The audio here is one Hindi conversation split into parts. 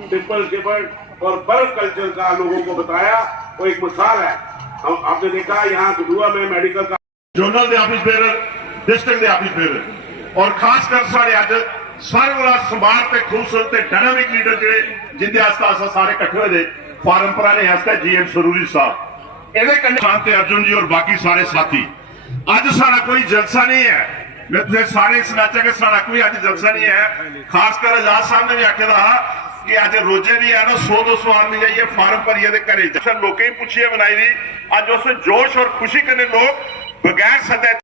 ट्रिपल और बर्फ कल्चर का लोगों को बताया, वो एक मिसाल है। हम आपने देखा यहाँ कठुआ में मेडिकल का जोनल दे ऑफिस बेरर, डिस्ट्रिक्ट दे ऑफिस बेरर और खासकर साढ़े अज सारे वाला स्मार्ट ते खूबसूरत ते डायनामिक लीडर जेडे जिंदे आस्ते अस सारे इकट्ठे हुए फार्म भराने आस्ते जीएम सरूरी साहब एदे कन्नै अर्जुन जी और बाकी सारे साथी। अज सारा कोई जलसा नहीं है, मैं तुझे सारे सनाचा कि सारा कोई अज जलसा नहीं है। खासकर आजाद साहब ने भी आखे था कि अज रोजे भी है ना 100-200 आदमी जाइए फार्म भरिए घरे लोकें ही पुछिए बनाई दी। अज उस जोश और खुशी कन्नै लोग बगैर सदे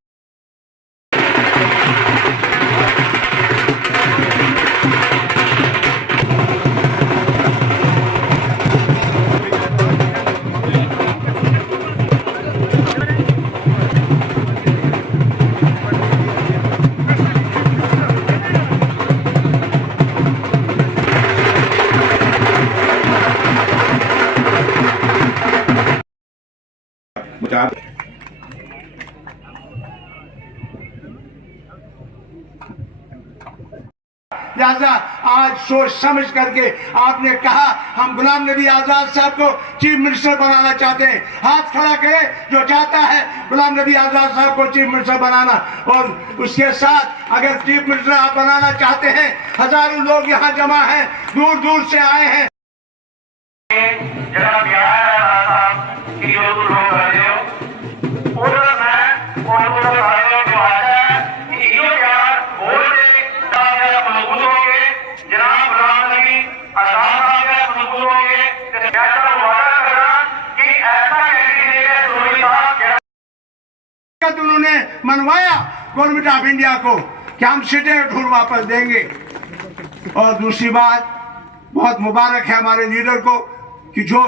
लिहाजा आज सोच समझ करके आपने कहा हम गुलाम नबी आजाद साहब को चीफ मिनिस्टर बनाना चाहते हैं। हाथ खड़ा करे जो चाहता है गुलाम नबी आजाद साहब को चीफ मिनिस्टर बनाना। और उसके साथ अगर चीफ मिनिस्टर आप बनाना चाहते हैं, हजारों लोग यहाँ जमा हैं, दूर दूर से आए हैं। उन्होंने मनवाया गवर्नमेंट ऑफ इंडिया को कि हम सीटें ढूंढ वापस देंगे। और दूसरी बात बहुत मुबारक है हमारे लीडर को कि जो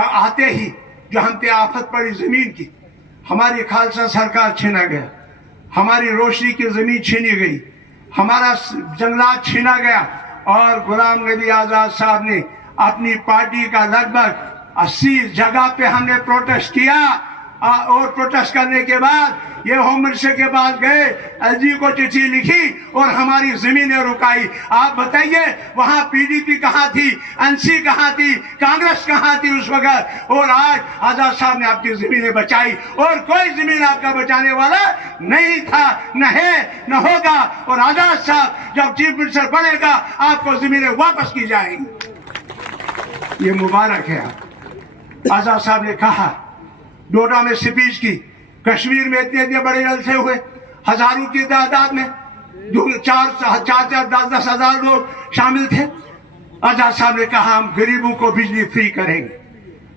आते ही जो हम पे आफत पड़ी जमीन की, हमारी खालसा सरकार छीना गया, हमारी रोशनी की जमीन छीनी गई, हमारा जंगलात छीना गया। और गुलाम नबी आजाद साहब ने अपनी पार्टी का लगभग 80 जगह पे हमने प्रोटेस्ट किया। और प्रोटेस्ट करने के बाद ये होम मिनिस्टर के पास गए, एलजी को चिट्ठी लिखी और हमारी जमीनें रुकाई। आप बताइए वहां पीडीपी कहाँ थी, एनसी कहाँ थी, कांग्रेस कहाँ थी उस वक्त। और आज आजाद साहब ने आपकी जमीनें बचाई और कोई जमीन आपका बचाने वाला नहीं था, न है न होगा। और आजाद साहब जब चीफ मिनिस्टर बनेगा आपको जमीनें वापस की जाएंगी। ये मुबारक है। आजाद साहब ने कहा, डोडा में स्पीच की, कश्मीर में इतने इतने बड़े जलसे हुए, हजारों की तादाद में 4-10 हजार लोग शामिल थे। आजाद साहब ने कहा हम गरीबों को बिजली फ्री करेंगे,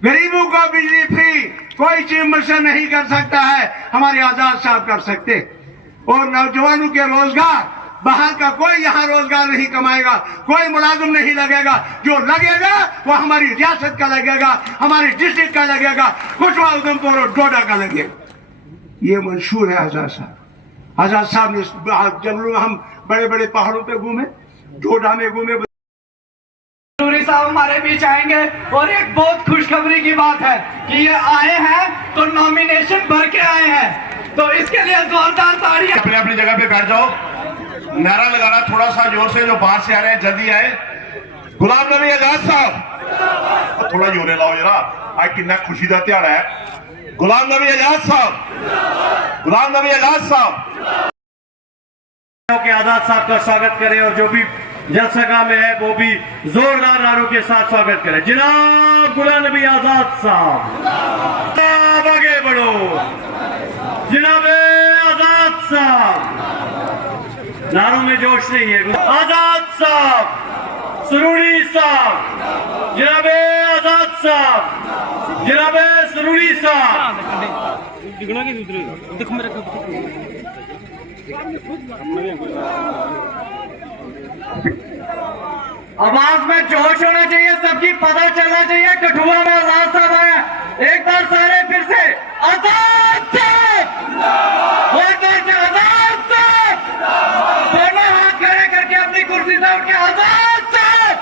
गरीबों को बिजली फ्री। कोई चीफ मिनिस्टर नहीं कर सकता है, हमारे आजाद साहब कर सकते। और नौजवानों के रोजगार, बाहर का कोई यहाँ रोजगार नहीं कमाएगा, कोई मुलाजिम नहीं लगेगा। जो लगेगा वो हमारी रियासत का लगेगा, हमारी डिस्ट्रिक्ट का लगेगा, कुशवा उधमपुर और डोडा का लगेगा। ये मंशूर है आजाद साहब। आजाद साहब ने जंगलों में, हम बड़े बड़े पहाड़ों पे घूमे, डोडा में घूमे। सरूरी साहब हमारे बीच आएंगे। और एक बहुत खुशखबरी की बात है कि ये आए हैं तो नॉमिनेशन भर के आए हैं, तो इसके लिए जोरदार तालियां। अपने अपनी जगह पे बैठ जाओ, नारा लगाना थोड़ा सा जोर से, जो बाहर से आ रहे हैं जल्दी आए। गुलाम नबी आजाद साहब थोड़ा जोरे लाओ जरा, आज कितना खुशी का त्यौहार है। गुलाम नबी आजाद साहब, गुलाम नबी आजाद साहब के आजाद साहब का स्वागत करें और जो भी जलसगा में है वो भी जोरदार नारों के साथ स्वागत करें। जनाब गुलाम नबी आजाद साहब, आगे बढ़ो। जनाब आजाद साहब, नारों में जोश नहीं है। आजाद साहब, सरूरी साहब, जनाबे आजाद साहब, जनाबे सरूरी साहब। आवाज में जोश होना चाहिए, सबकी पता चलना चाहिए कठुआ में आजाद साहब आए। एक बार सारे फिर से आजाद साहब, आजाद साहब, दोनों हाथ खड़े करके अपनी कुर्सी से उठ के आजाद साहब,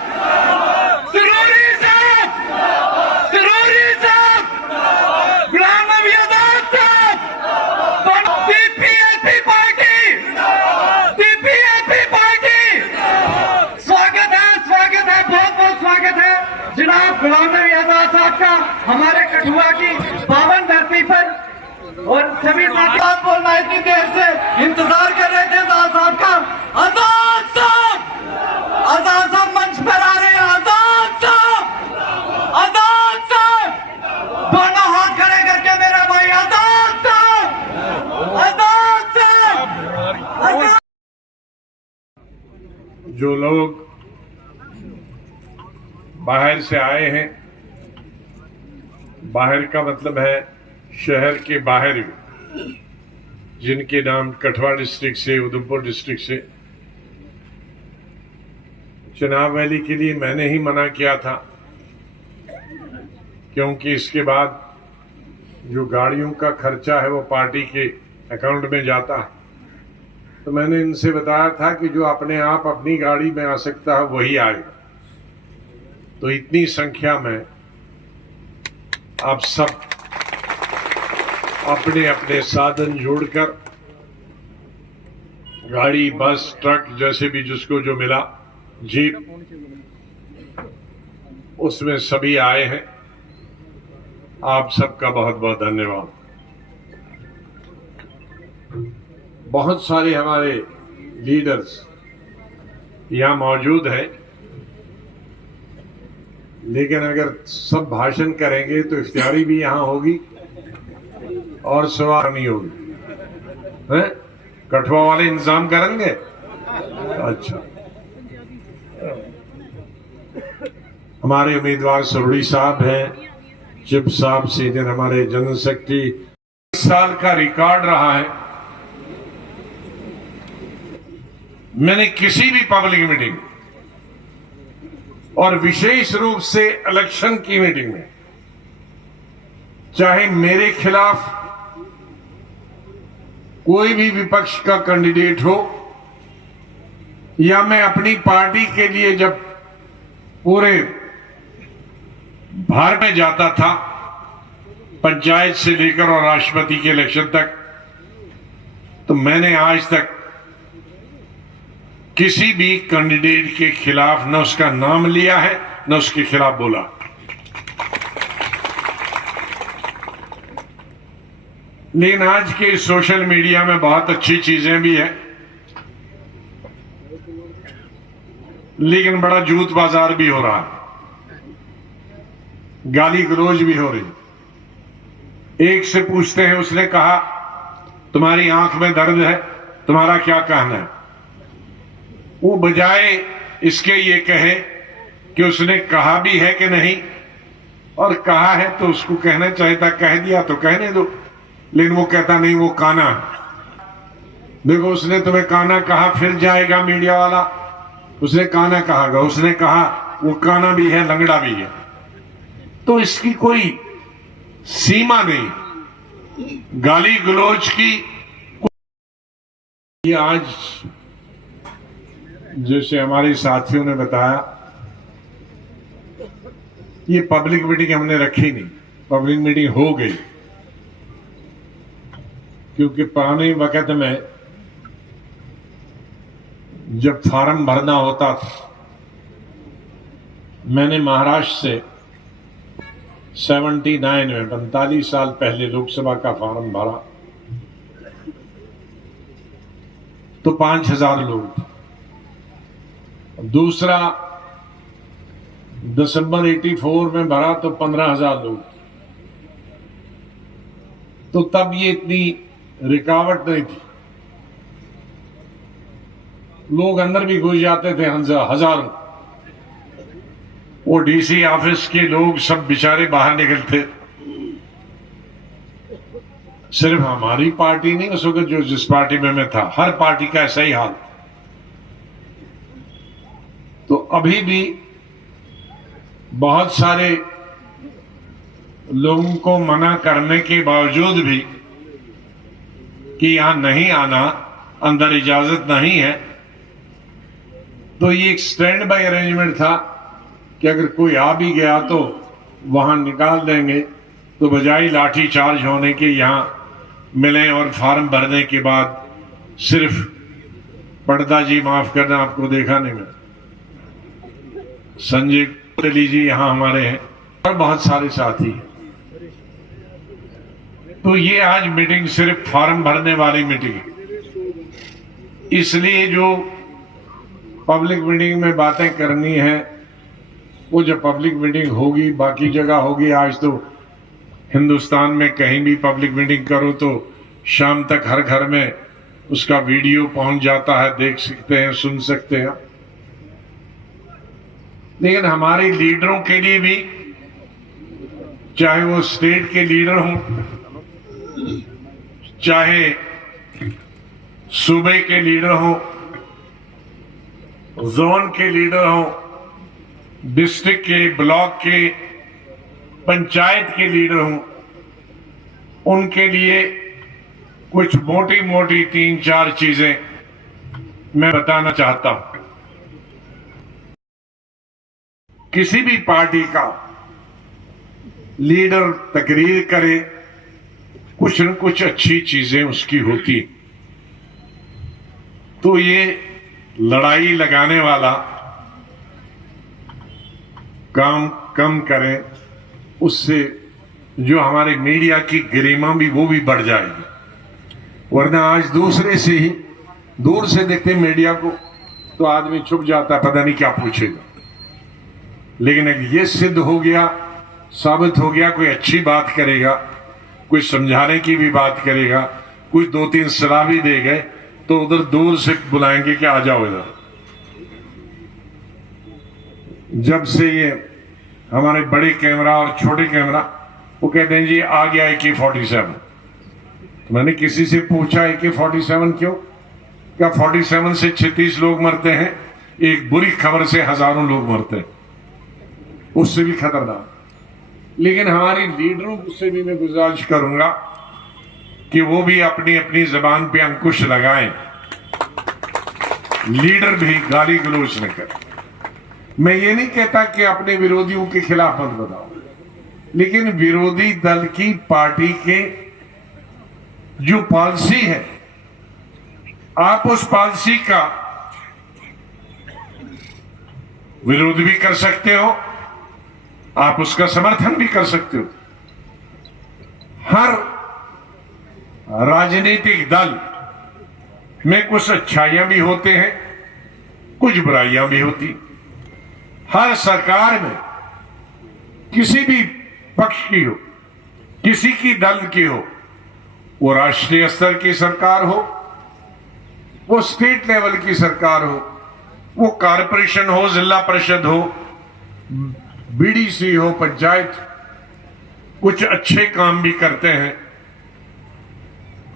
सरूरी साहब, सरूरी साहब, गुलाम नबी आजाद साहब, पीपीएपी पार्टी, पीपीएपी पार्टी। स्वागत है, बहुत बहुत स्वागत। गुलाम नबी आजाद साहब का हमारे कठुआ की पावन धरती पर और सभी साथी बोलना इतनी देर से इंतजार कर रहे थे साहब का। आजाद साहब मंच पर आ रहे हैं। आजाद साहब दोनों हाथ खड़े करके मेरा भाई आजाद साहब। जो लोग बाहर से आए हैं, बाहर का मतलब है शहर के बाहर भी, जिनके नाम कठुआ डिस्ट्रिक्ट से, उधमपुर डिस्ट्रिक्ट से, चुनाव रैली के लिए मैंने ही मना किया था, क्योंकि इसके बाद जो गाड़ियों का खर्चा है वो पार्टी के अकाउंट में जाता है। तो मैंने इनसे बताया था कि जो अपने आप अपनी गाड़ी में आ सकता है वही आएगा। तो इतनी संख्या में आप सब अपने अपने साधन जोड़कर, गाड़ी, बस, ट्रक, जैसे भी जिसको जो मिला, जीप, उसमें सभी आए हैं। आप सबका बहुत बहुत धन्यवाद। बहुत सारे हमारे लीडर्स यहाँ मौजूद हैं, लेकिन अगर सब भाषण करेंगे तो इफ्तारी भी यहाँ होगी और सवार नहीं होगी। हैं? कठुआ वाले इंतजाम करेंगे? अच्छा। हमारे उम्मीदवार सरोड़ी साहब हैं, चिप साहब, सीनियर हमारे जनरल सेक्रेटरी। इस साल का रिकॉर्ड रहा है, मैंने किसी भी पब्लिक मीटिंग और विशेष रूप से इलेक्शन की मीटिंग में, चाहे मेरे खिलाफ कोई भी विपक्ष का कैंडिडेट हो या मैं अपनी पार्टी के लिए जब पूरे भारत में जाता था, पंचायत से लेकर और राष्ट्रपति के इलेक्शन तक, तो मैंने आज तक किसी भी कैंडिडेट के खिलाफ न उसका नाम लिया है न उसके खिलाफ बोला। लेकिन आज के सोशल मीडिया में बहुत अच्छी चीजें भी हैं, लेकिन बड़ा जूत बाजार भी हो रहा है, गाली गलौज भी हो रही। एक से पूछते हैं, उसने कहा तुम्हारी आंख में दर्द है, तुम्हारा क्या कहना है? वो बजाय इसके ये कहे कि उसने कहा भी है कि नहीं, और कहा है तो उसको कहना चाहिए था, कह दिया तो कहने दो। लेकिन वो कहता नहीं, वो काना। देखो, उसने तुम्हें काना कहा, फिर जाएगा मीडिया वाला, उसने काना कहा, उसने कहा वो काना भी है, लंगड़ा भी है। तो इसकी कोई सीमा नहीं, गाली गलौज की। ये आज जैसे हमारे साथियों ने बताया, ये पब्लिक मीटिंग हमने रखी नहीं, पब्लिक मीटिंग हो गई, क्योंकि पुराने वक्त में जब फार्म भरना होता था, मैंने महाराष्ट्र से 79 में 45 साल पहले लोकसभा का फार्म भरा, तो 5000 लोग थे। दूसरा दिसंबर 84 में भरा तो 15,000 लोग थे। तो तब ये इतनी रुकावट नहीं थी, लोग अंदर भी घुस जाते थे हजारों। वो डीसी ऑफिस के लोग सब बेचारे बाहर निकलते। सिर्फ हमारी पार्टी नहीं, उस वक्त जो जिस पार्टी में मैं था, हर पार्टी का ऐसा ही हाल। तो अभी भी बहुत सारे लोगों को मना करने के बावजूद भी कि यहां नहीं आना, अंदर इजाजत नहीं है, तो ये एक स्टैंड बाय अरेंजमेंट था कि अगर कोई आ भी गया तो वहां निकाल देंगे। तो बजाय लाठी चार्ज होने के यहाँ मिले और फार्म भरने के बाद सिर्फ पर्दा जी, माफ करना आपको देखा नहीं मैं, संजय लीजिए यहाँ हमारे हैं, और बहुत सारे साथी। तो ये आज मीटिंग सिर्फ फॉर्म भरने वाली मीटिंग है, इसलिए जो पब्लिक मीटिंग में बातें करनी है वो जब पब्लिक मीटिंग होगी, बाकी जगह होगी। आज तो हिंदुस्तान में कहीं भी पब्लिक मीटिंग करो तो शाम तक हर घर में उसका वीडियो पहुंच जाता है, देख सकते हैं, सुन सकते हैं। लेकिन हमारे लीडरों के लिए भी, चाहे वो स्टेट के लीडर हों, चाहे सूबे के लीडर हों, जोन के लीडर हों, डिस्ट्रिक्ट के, ब्लॉक के, पंचायत के लीडर हों, उनके लिए कुछ मोटी मोटी 3-4 चीजें मैं बताना चाहता हूं। किसी भी पार्टी का लीडर तकरीर करे, कुछ न कुछ अच्छी चीजें उसकी होती, तो ये लड़ाई लगाने वाला काम कम करें, उससे जो हमारे मीडिया की गरिमा भी वो भी बढ़ जाएगी। वरना आज दूसरे से ही दूर से देखते मीडिया को तो आदमी छुप जाता है, पता नहीं क्या पूछेगा। लेकिन ये सिद्ध हो गया, साबित हो गया, कोई अच्छी बात करेगा, कोई समझाने की भी बात करेगा, कुछ 2-3 सलाह भी दे गए तो उधर दूर से बुलाएंगे कि आ जाओ इधर। जब से ये हमारे बड़े कैमरा और छोटे कैमरा, वो कहते हैं जी आ गया AK-47। तो मैंने किसी से पूछा AK-47 क्यों? क्या 47 से 36 लोग मरते हैं, एक बुरी खबर से हजारों लोग मरते हैं, उससे भी खतरनाक। लेकिन हमारे लीडरों से भी मैं गुजारिश करूंगा कि वो भी अपनी अपनी जबान पे अंकुश लगाएं, लीडर भी गाली गलौज न करें। मैं ये नहीं कहता कि अपने विरोधियों के खिलाफ मत बताओ, लेकिन विरोधी दल की पार्टी के जो पॉलिसी है, आप उस पॉलिसी का विरोध भी कर सकते हो, आप उसका समर्थन भी कर सकते हो। हर राजनीतिक दल में कुछ अच्छाइयां भी होते हैं, कुछ बुराइयां भी होती। हर सरकार में किसी भी पक्ष की हो, किसी की दल की हो, वो राष्ट्रीय स्तर की सरकार हो, वो स्टेट लेवल की सरकार हो, वो कारपोरेशन हो, जिला परिषद हो, BDC हो, पंचायत, कुछ अच्छे काम भी करते हैं।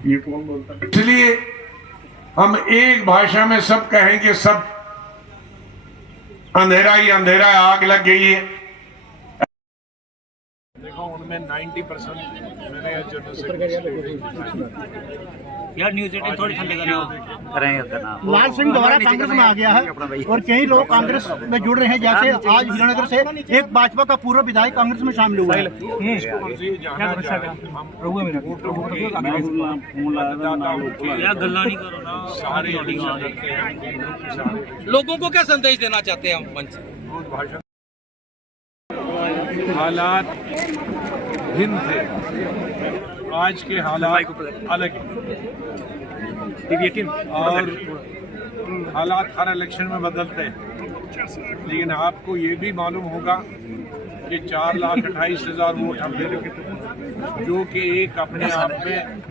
ये कौन बोलता है? इसलिए हम एक भाषा में सब कहेंगे, सब अंधेरा ही अंधेरा है, आग लग गई है। देखो उनमें 90% मैंने यार न्यूज 18 थोड़ी ठंडे लाल सिंह दोबारा कांग्रेस में आ गया है और कई लोग कांग्रेस में जुड़ रहे हैं। जैसे आज हीरानगर से एक भाजपा का पूर्व विधायक कांग्रेस में शामिल हुआ है। लोगों को क्या संदेश देना चाहते हैं हम मंच? हालात भिन्न थे, आज के हालात अलग हैं और हालात हर इलेक्शन में बदलते हैं। लेकिन आपको ये भी मालूम होगा कि 4,28,000 वोट हम दे रहे, जो कि एक अपने आप में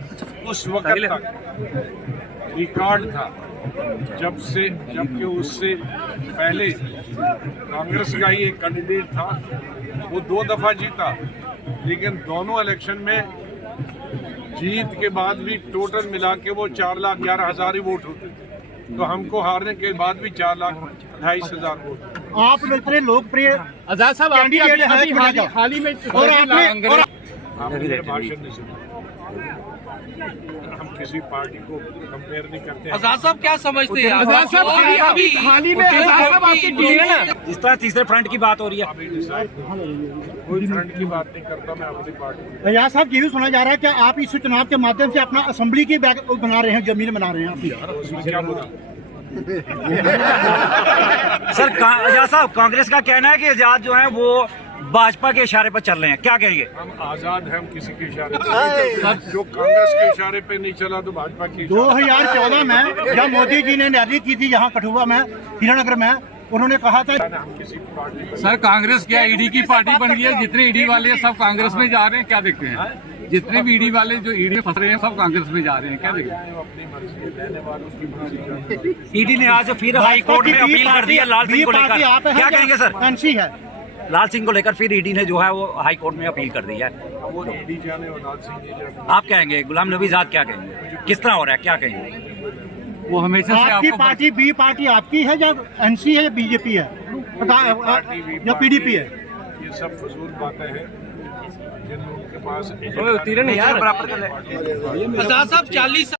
उस वक्त तक रिकॉर्ड था, जबकि उससे पहले कांग्रेस का ही एक कैंडिडेट था, वो 2 दफा जीता, लेकिन दोनों इलेक्शन में जीत के बाद भी टोटल मिला के वो 4,11,000 ही वोट होते थे। तो हमको हारने के बाद भी 4,28,000 वोट। आप इतने लोकप्रिय आजाद साहब कैंडिडेट हैं हाल ही में, और आपने भाषण नहीं सुना। हम किसी पार्टी को कंपेयर नहीं करते। आजाद साहब क्या समझते हैं? आजाद साहब हाल ही में आजाद साहब आपकी जिस तरह तीसरे फ्रंट की बात हो रही है, कोई फ्रंट की बात नहीं करता मैं अपनी पार्टी। आजाद साहब ये भी सुना जा रहा है कि आप इस चुनाव के माध्यम से अपना असेंबली की बना रहे हैं, जमीन बना रहे हैं। उसमें क्या बुरा? सर आजाद साहब कांग्रेस का कहना है कि आजाद जो है वो भाजपा के इशारे पर चल रहे हैं, क्या कहेंगे? हम आजाद हैं, हम किसी के इशारे पे नहीं चलते। जो कांग्रेस के इशारे पे नहीं चला तो भाजपा की 2014 में जब मोदी जी ने रैली की थी यहाँ कठुआ में, हीरानगर में, उन्होंने कहा था हम किसी पार्टी पे सर कांग्रेस क्या ईडी की पार्टी बन गई है? जितने ईडी वाले हैं सब कांग्रेस में जा रहे हैं, क्या देखते हैं? जितने भी ईडी वाले जो ईडी में फंस रहे हैं सब कांग्रेस में जा रहे हैं, क्या देखते हैं? अपनी मर्जी लेने वालों की मर्जी। ईडी ने आज फिर हाई कोर्ट में अपील कर दी है लाल सिंह को लेकर, क्या कहेंगे सर? एनसी है लाल सिंह को लेकर फिर ईडी ने जो है वो हाई कोर्ट में अपील कर दी है, वो ईडी जाने और लाल सिंह जी जाने। आप कहेंगे? गुलाम नबी आजाद क्या कहेंगे? किस तरह हो रहा है, क्या कहेंगे? वो हमेशा से आपकी आपको पार्टी बी पार्टी आपकी है या एनसी है या बीजेपी है या पीडीपी है? ये सब फजूल बातें हैं जिन लोगों के पास आजाद साहब 40